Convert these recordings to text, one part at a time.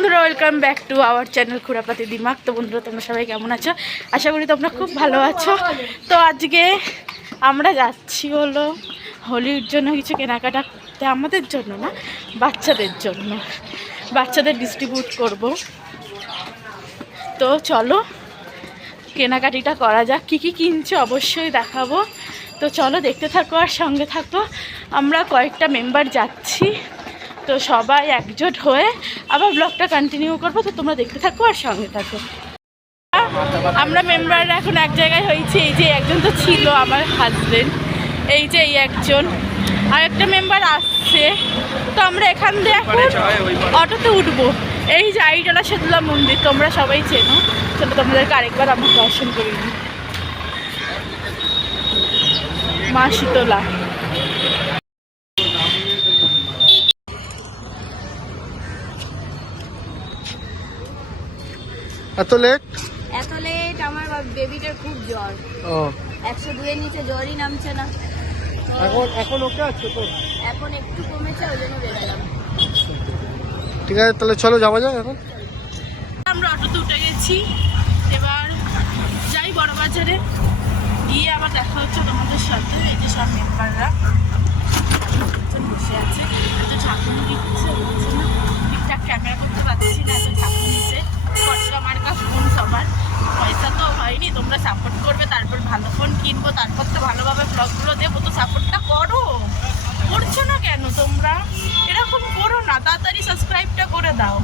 বন্ধুরা, welcome back to our channel Khurapati Dimag. তো বন্ধুরা, তোমরা সবাই কেমন আছো? আশা করি তোমরা খুব ভালো আছো। তো আজকে আমরা যাচ্ছি হলো হোলির জন্য কিছু কেনাকাটা করতে, আমাদের জন্য না, বাচ্চাদের জন্য, বাচ্চাদের ডিস্ট্রিবিউট করব। তো চলো কেনাকাটিটা করা যাক। কী কী কিনছে অবশ্যই দেখাবো। তো চলো দেখতে থাকো আর সঙ্গে থাকো। আমরা কয়েকটা মেম্বার যাচ্ছি, তো সবাই একজোট হয়ে আবার ব্লগটা কন্টিনিউ করবো। তো তোমরা দেখতে থাকো আর সঙ্গে থাকো। আমরা মেম্বাররা এখন এক জায়গায় হয়েছি। এই যে একজন তো ছিল আমার হাজবেন্ড, এই যে এই একজন, আর একটা মেম্বার আসছে। তো আমরা এখান দিয়ে এখন অটোতে উঠবো। এই যে আইডলা শীতলা মন্দির তোমরা সবাই চেনো। চলো তোমাদেরকে আরেকবার আমরা দর্শন করি। মা শীতলা। এত লেট? আমার বেবিটার খুব জ্বর। 102 এর নিচে জ্বরই নামছে না। এখন ওকে আছে তো? এখন একটু কমেছে, ওই জন্য বেরোলাম। ঠিক আছে, তাহলে চলো যাওয়া যাক। এখন আমরা অটোতে উঠে গেছি, এবার যাই বড় বাজারে, গিয়ে আবার দেখা হচ্ছে তোমাদের সাথে। এই যে সব মেম্বাররা বসে আছে, এত ঝাঁকুনি দিচ্ছে, হচ্ছে না ঠিকঠাক ক্যামেরা করতে পারছি না, এত ঝাঁকুনিতে। খরচা মার্কা ফোন সবার, পয়সা তো হয়নি। তোমরা সাপোর্ট করবে, তারপর ভালো ফোন কিনবো, তারপর তো ভালোভাবে ব্লগগুলো দেবো। তো সাপোর্টটা করো, করছো না কেন তোমরা? এরকম করো না, তাড়াতাড়ি সাবস্ক্রাইবটা করে দাও।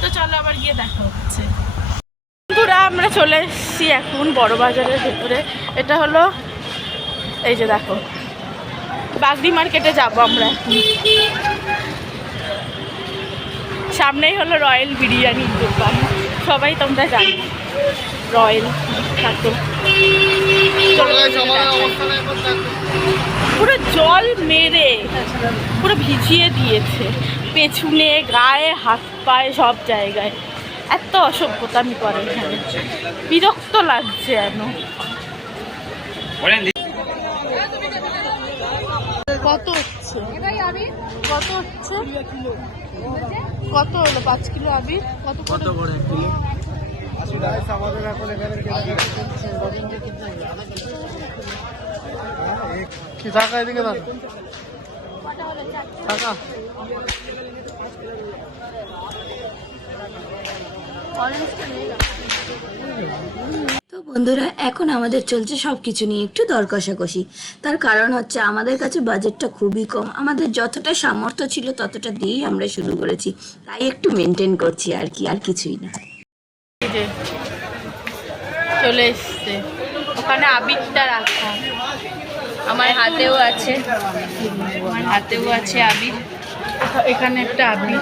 তো চলো আবার গিয়ে দেখা হচ্ছে। বন্ধুরা, আমরা চলে এসেছি এখন বড় বাজারের ভেতরে। এটা হলো এই যে দেখো, বাগদি মার্কেটে যাবো আমরা এখন। সামনেই হলো রয়্যাল বিরিয়ানির দোকান, সবাই তোমরা জানো রয়্যাল থাকো। পুরো জল মেরে পুরো ভিজিয়ে দিয়েছে, পেছনে, গায়ে, হাত পায়ে, সব জায়গায়। এত অসভ্যতামি করে এখানে, বিরক্ত লাগছে যেন। কত হচ্ছে? কত হচ্ছে? কত হলো 5 কিলো আবির? কত করে? কি টাকা এদিকে টাকা? তো বন্ধুরা, এখন আমাদের চলছে সবকিছু নিয়ে একটু দর কষাকষি। তার কারণ হচ্ছে আমাদের কাছে বাজেটটা খুবই কম। আমাদের যতটা সামর্থ্য ছিল ততটা দিয়েই আমরা শুরু করেছি, তাই একটু মেনটেন করছি আর কি, আর কিছুই না। চলে এসছে, ওখানে আবিরটা রাখা। আমার হাতেও আছে, আবির। এখানে একটা আবির।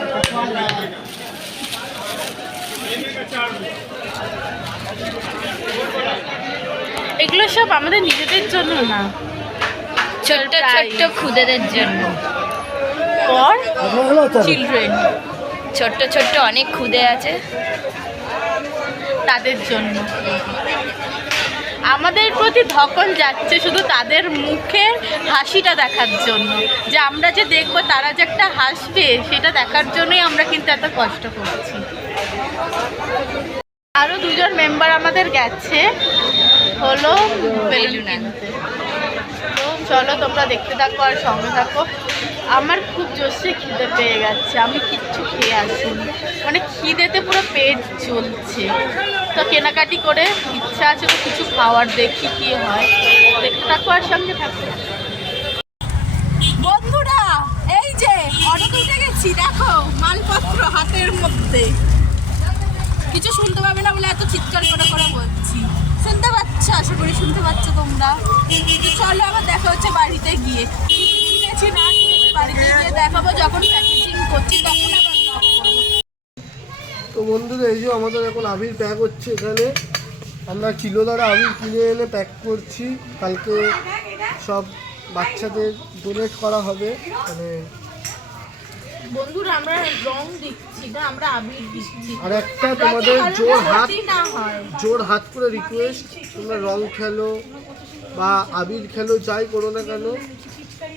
এগুলো সব আমাদের নিজেদের জন্য না, ছোট্ট ছোট্ট খুদেদের জন্য, ফর চিলড্রেন। ছোট্ট ছোট্ট অনেক খুদে আছে, তাদের জন্য। আমাদের প্রতি ধকল যাচ্ছে শুধু তাদের মুখের হাসিটা দেখার জন্য, যে আমরা যে দেখবো তারা যে একটা হাসবে, সেটা দেখার জন্যই আমরা কিন্তু এত কষ্ট করছি। আরও 2জন মেম্বার আমাদের গেছে হলো বেলুন আনতে। তো চলো তোমরা দেখতে থাকো আর সঙ্গে থাকো। আমার খুব জোরসে খিদে পেয়ে গেছে, আমি কিচ্ছু খেয়ে আসিনি, মানে খিদেতে পুরো পেট চলছে। তো কেনাকাটি করে ইচ্ছা আছে তো কিছু খাওয়ার, দেখি কি হয়। দেখতে থাকো আর সঙ্গে থাকো। বন্ধুরা, এই যে অটোতে উঠে গেছি, দেখো মালপত্র হাতের মধ্যে। কিছু শুনতে পাবে না বলে এত চিৎকার করে বলছি। শুনতে পাচ্ছ? আশা করি শুনতে পাচ্ছ তোমরা। চলো আবার দেখা হচ্ছে বাড়িতে গিয়ে। কিনেছি না কিনেছি বাড়িতে গিয়ে দেখাবো, যখন প্যাকেজিং করছি তখন আবার। তো বন্ধুরা, এই যে আমাদের এখন আবির প্যাক হচ্ছে। এখানে আমরা কিলো দ্বারা আবির কিনে এনে প্যাক করছি। কালকে সব বাচ্চাদের ডোনেট করা হবে। মানে বন্ধুরা, আমরা রং দিচ্ছি না, আমরা আবির দিচ্ছি। আর একটা তোমাদের জোর হাত করে রিকোয়েস্ট, তোমরা রং খেলো বা আবির খেলো, যাই করো না কেন,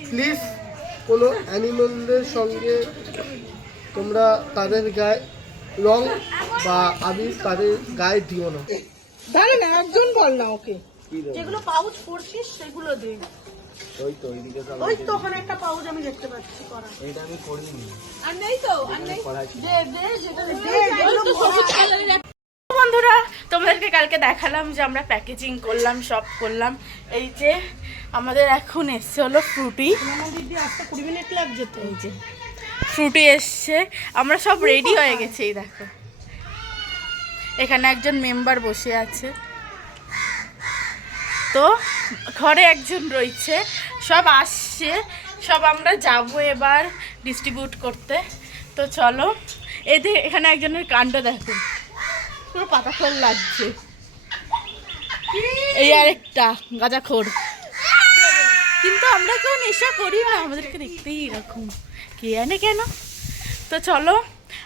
প্লিজ কোনো অ্যানিমালদের সঙ্গে তোমরা তাদের গায়ে রং বা আবির তাদের গায়ে দিও না। তাহলে না একজন বল না ওকে, যেগুলো পাউচ পড়ছিস সেগুলো দে। ওই তো ওখানে একটা পাউচ আমি দেখতে পাচ্ছি করা। এটা আমি করিনি। আর নেই তো, আর নেই। দে দে যেটা দে, এগুলো তো সবুজ কালারের। বন্ধুরা তোমাদেরকে কালকে দেখালাম যে আমরা প্যাকেজিং করলাম, সব করলাম। এই যে আমাদের এখন এসছে হলো ফ্রুটি। আসতে 20 মিনিট লাগছে তো। এই যে ফ্রুটি এসছে, আমরা সব রেডি হয়ে গেছি। এই দেখো এখানে একজন মেম্বার বসে আছে, তো ঘরে একজন রয়েছে, সব আসছে, সব আমরা যাব এবার ডিস্ট্রিবিউট করতে। তো চলো, এদের এখানে একজনের কাণ্ড দেখো, পুরো পাতা ফল লাগছে। এই আরেকটা গাঁজাখোর, কিন্তু আমরা কেউ নেশা করি না, আমাদেরকে দেখতেই এরকম, কে জানে কেন। তো চলো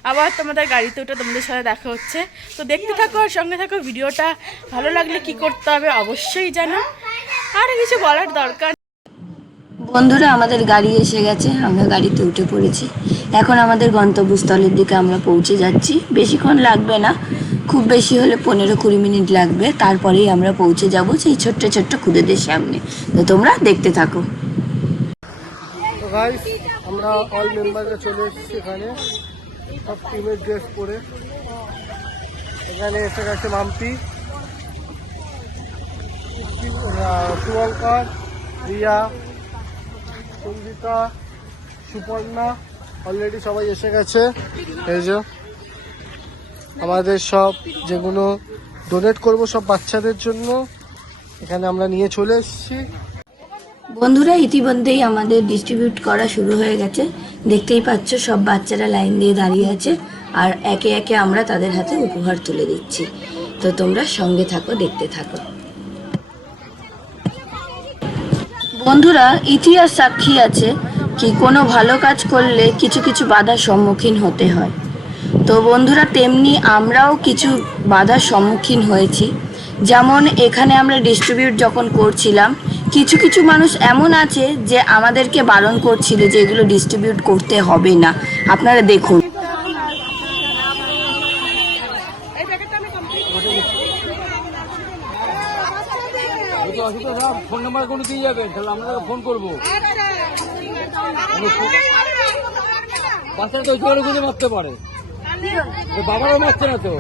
আবার তোমাদের গাড়িতে উঠে তোমাদের সাথে দেখা হচ্ছে। তো দেখতে থাকো আর সঙ্গে থাকো। ভিডিওটা ভালো লাগলে কি করতে হবে অবশ্যই জানো, আর কিছু বলার দরকার। বন্ধুরা আমাদের গাড়ি এসে গেছে, আমরা গাড়িতে উঠে পড়েছি। এখন আমাদের গন্তব্যস্থলের দিকে আমরা পৌঁছে যাচ্ছি। বেশিক্ষণ লাগবে না, খুব বেশি হলে 15-20 মিনিট লাগবে, তারপরেই আমরা পৌঁছে যাব সেই ছোট্ট ছোট্ট খুদেদের সামনে। তো তোমরা দেখতে থাকো। তো গাইস আমরা অল মেম্বাররা চলে এসেছি এখানে, সব টিমের ড্রেস পরে। এখানে এসে গেছে মাম্পি, শুভঙ্কর, রিয়া, সঞ্জিতা, সুপর্ণা, অলরেডি সবাই এসে গেছে। এই যে আমাদের সব যেগুলো ডোনেট করব সব বাচ্চাদের জন্য, এখানে আমরা নিয়ে চলে এসেছি। বন্ধুরা ইতিমধ্যেই আমাদের ডিস্ট্রিবিউট করা শুরু হয়ে গেছে। দেখতেই পাচ্ছ সব বাচ্চারা লাইন দিয়ে দাঁড়িয়ে আছে, আর একে একে আমরা তাদের হাতে উপহার তুলে দিচ্ছি। তো তোমরা সঙ্গে থাকো, দেখতে থাকো। বন্ধুরা ইতিহাস সাক্ষী আছে কি কোনো ভালো কাজ করলে কিছু কিছু বাধার সম্মুখীন হতে হয়। তো বন্ধুরা তেমনি আমরাও কিছু বাধার সম্মুখীন হয়েছি। যেমন এখানে আমরা ডিস্ট্রিবিউট যখন করছিলাম, কিছু কিছু মানুষ এমন আছে যে আমাদেরকে বারণ করছিল যে এগুলো ডিস্ট্রিবিউট করতে হবে না। আপনারা দেখুন। ফোন নাম্বার কোনো দিয়ে যাবেন, তাহলে আমরা ফোন করবো। বাচ্চারা তো জোরে খুঁজে মারতে পারে, বাবারও মারছে না তো।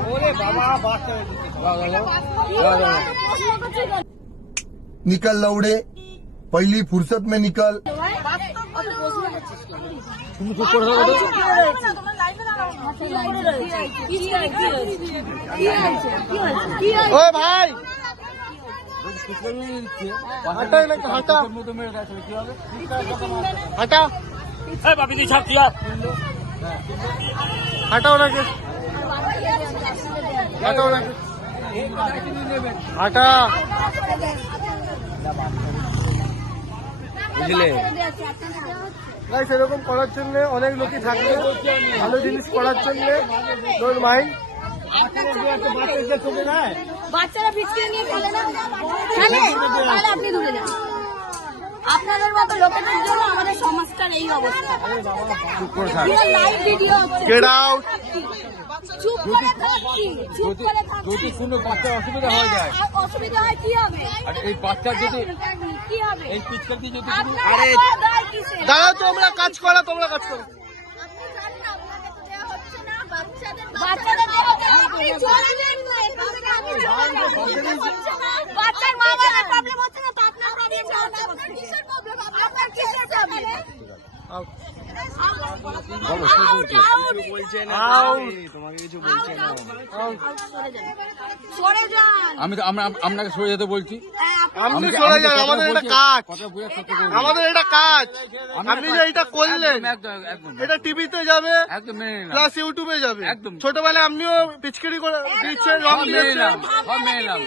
निकल लौड़े, पहली फुर्सत में निकल। তুমি চুপ করে থাকো তো। ও ভাই হাঁটা নাকি হাঁটা হাঁটা হাঁটাও নাকি হাঁটাও নাকি হাঁটা বুঝলে, গাইস এরকম করার জন্য অনেক লোকই থাকবে, ভালো জিনিস করার জন্য। Don't mind. বাচ্চারা পিছিয়ে নিয়ে খেলে না, খেলে তাহলে আপনি দূরে যান। আপনাদের মতো লোকেদের জন্য আমাদের সমাজটার এই অবস্থা। লাইভ ভিডিও হচ্ছে, গেট আউট। চুপ করে থাকছি, চুপ করে থাকছি। যদি কোনো বাচ্চার অসুবিধা হয়ে যায়, অসুবিধা হয় কি হবে? আর এই বাচ্চার যদি কি হবে? এই পিচ্ছল কি যদি আরে দাঁড়াও, দাঁড়াও, তোমরা কাজ করো, তোমরা কাজ করো। বাচ্চাদের দেওয়া হচ্ছে না, আপনি চলবেন না, এখান থেকে আপনি চলে যান। বাচ্চার মা বাবার প্রবলেম হচ্ছে না, তো আপনার প্রবলেম হচ্ছে। আপনার কিসের প্রবলেম? আপনার কিসের প্রবলেম? আমি আপনাকে সরে যেতে বলছি। আপনি চলে যান, আমাদের এটা কাজ, আমাদের এটা কাজ। আপনি যে এটা করলেন এটা টিভিতে যাবে, একদম মেনে নিলাম, প্লাস ইউটিউবে যাবে। একদম। ছোটবেলায় আপনিও পিচকারি করে দিচ্ছেন, রং সব মেনে দিয়েছেন। নিলাম, সব মেনে নিলাম।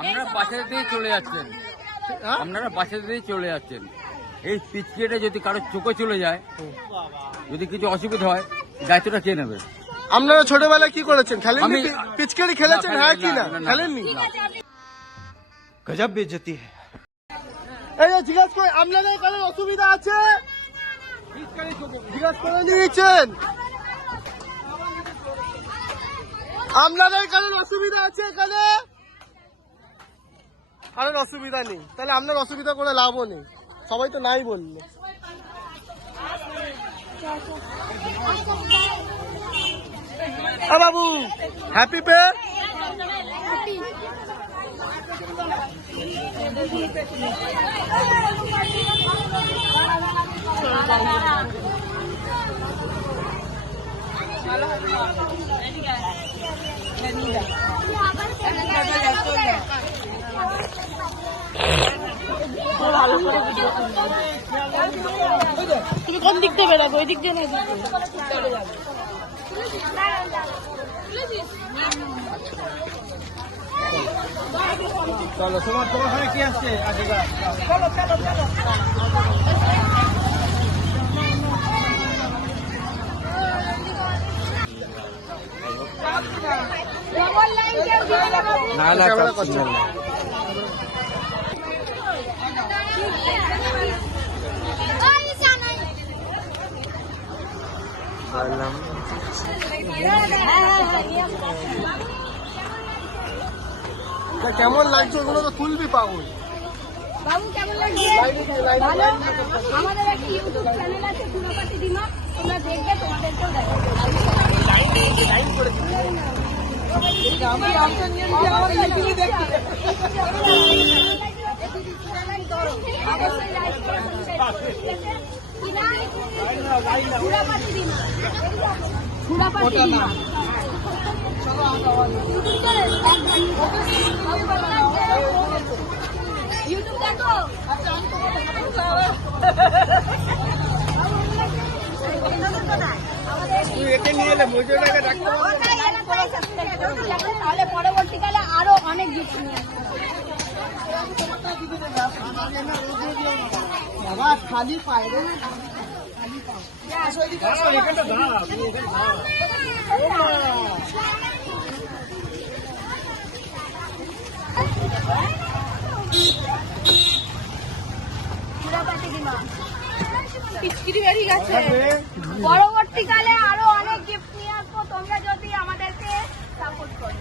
আপনারা বাচ্চাদের দিয়ে চলে যাচ্ছেন, হ্যাঁ? আপনারা বাচ্চাদের দিয়ে চলে যাচ্ছেন। এই পিচকিটা যদি কারোর চোখে চলে যায়, যদি কিছু অসুবিধা হয়, দায়িত্বটা কে নেবে? আপনারা ছোটবেলায় কি করেছেন? খেলেননি? আমি- পিচকারি খেলেছেন? না, হ্যাঁ কি না? না, না, খেলেননি? गजब बेइज्जती है। এই যে জিজ্ঞাসা করে আপনাদের কারোর অসুবিধা আছে? জিজ্ঞাসা করে নিয়েছেন? আপনাদের কারোর অসুবিধা আছে এখানে? কারোর অসুবিধা নেই, তাহলে আপনার অসুবিধা করে লাভও নেই, সবাই তো নাই বললো। বাবু হ্যাপি পে। তুমি কোন দিক দিয়ে বেরাবো? ওই দিক দিয়ে না? চলো তোমার ওখানে কি আসছে? চলো চলো চলো। ক্যামেরা করছে না। কেমন লাগছে ওগুলো তো তুলবি পাগল। বাবু কেমন লাগছে? ভালো। আমাদের একটা ইউটিউব চ্যানেল আছে খুরাপাতি দিমাগ, তোমরা দেখবে, তোমাদেরকেও দেখাবো। খুরাপাতি দিমাগ, খুরাপাতি দিমাগ। ইউটিউব দেখো। তাহলে পরবর্তীকালে আরো অনেক কিছু খালি পায় পিচকিরি বেরিয়ে গেছে। পরবর্তীকালে আরো অনেক গিফট নিয়ে আসবো, তোমরা যদি আমাদেরকে সাপোর্ট করো।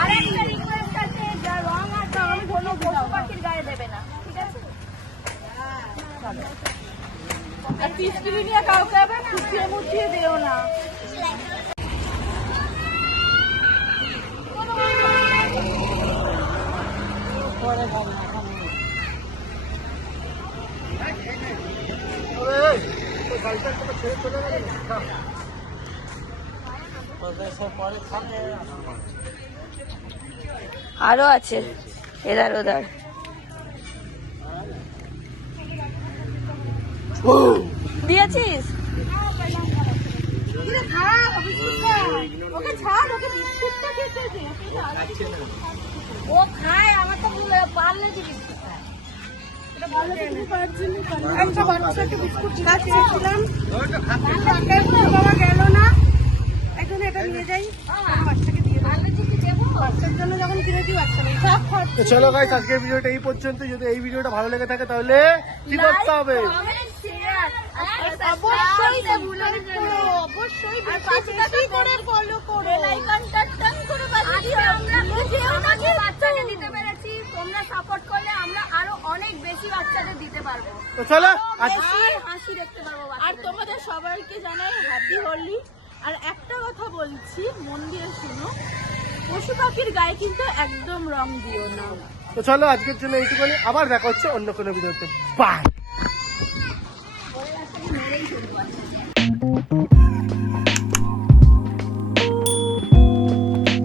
আর একটা রিকোয়েস্ট আছে, যা রং আছে আমি কোনো পশু পাখির গায়ে দেবে না, ঠিক আছে? আর পিচকিরি নিয়ে কাউকে আবার খুঁচিয়ে মুচিয়ে দিও না। আরো আছে এদার ওদার। দিয়েছিস? ওকে ছাড়, ওকে বিস্কুটটা খেতে দে। ও খায়, আমার তো পারলে যে বিস্কুট খায়। একটা বাচ্চাকে বিস্কুট খাচ্ছিলাম, বাবা গেল না, এখন এটা নিয়ে যাই, বাচ্চাকে দিয়ে দেবো। বাচ্চার জন্য যখন কিনেছি বাচ্চা নেই, সব খরচ। তো চলো গাইস, আজকের ভিডিওটা এই পর্যন্ত। যদি এই ভিডিওটা ভালো লেগে থাকে তাহলে কি করতে হবে? অবশ্যই অবশ্যই আর পাশাপাশি করে ফলো করো, লাইকনটা টান করে বাজিয়ে দিও। আমরা কেউ নাকি বাচ্চাকে দিতে পেরেছি, তোমরা সাপোর্ট করলে আমরা আরো অনেক বেশি বাচ্চাদের দিতে পারবো, তো চলো বেশি হাসি দেখতে পারবো। আর তোমাদের সবাইকে জানাই হ্যাপি হোলি। আর একটা কথা বলছি, মন দিয়ে শুনো, পশু পাখির গায়ে কিন্তু একদম রং দিও না। তো চলো আজকের জন্য এইটুকুনি, আবার দেখা হচ্ছে অন্য কোনো ভিডিওতে। বাই।